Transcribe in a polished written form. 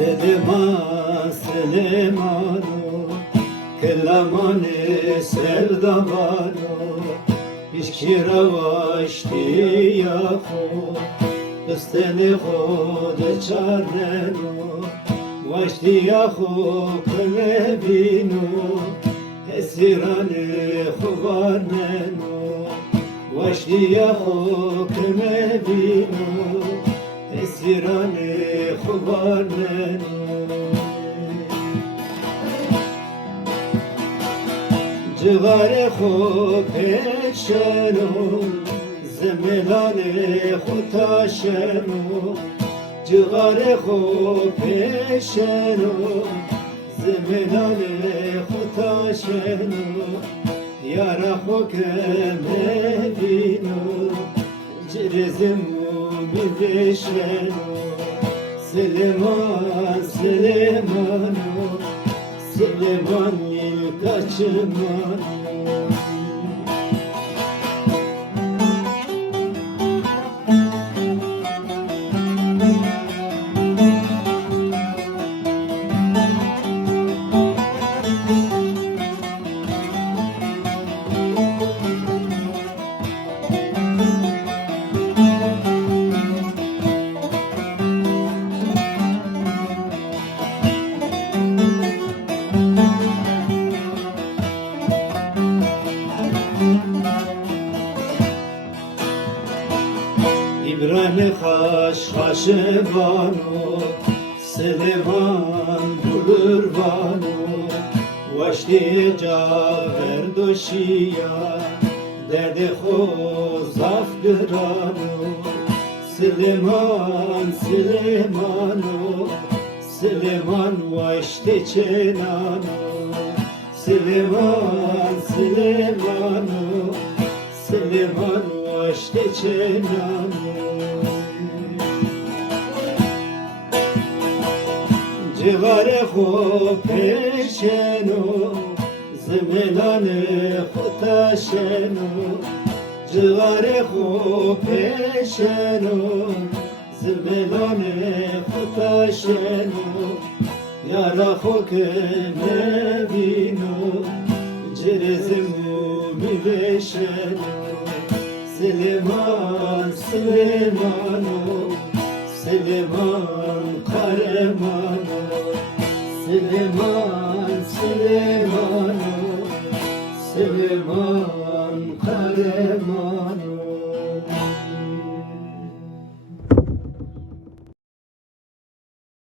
Süleyman, Süleyman, Kelamane sevdavano, İşkira vaşti yahu, Kısteni khode çarneno, Vaşti yahu kılebino, Esirane khubarneno, Vaşti yahu kılebino, Esirane khubarneno. Cigare khu peşeno, Zemelane khu taşeno, Cigare khu peşeno, Zemelane khu taşeno, Yara khu kemevino, Cirezimu mi beşeno, Süleyman, Süleyman, Süleyman kaçırman. İbrahim haş banu, Süleyman bulur banu, Vaşti caver doşiya, Derdi khozaf gıranu, Süleyman, Süleymanu, Süleyman vaşti çenanu, Süleyman, Süleymanu, Süleyman vaşti çenanu. Cigare khu peşeno, Zemelane khu taşeno, Cigare khu peşeno, Zemelane khu taşeno, Yara khu kemevino, Cirezimu mi beşeno. Süleyman, Süleyman, Süleyman Kahraman, Süleyman, Süleyman, Süleyman Kahraman.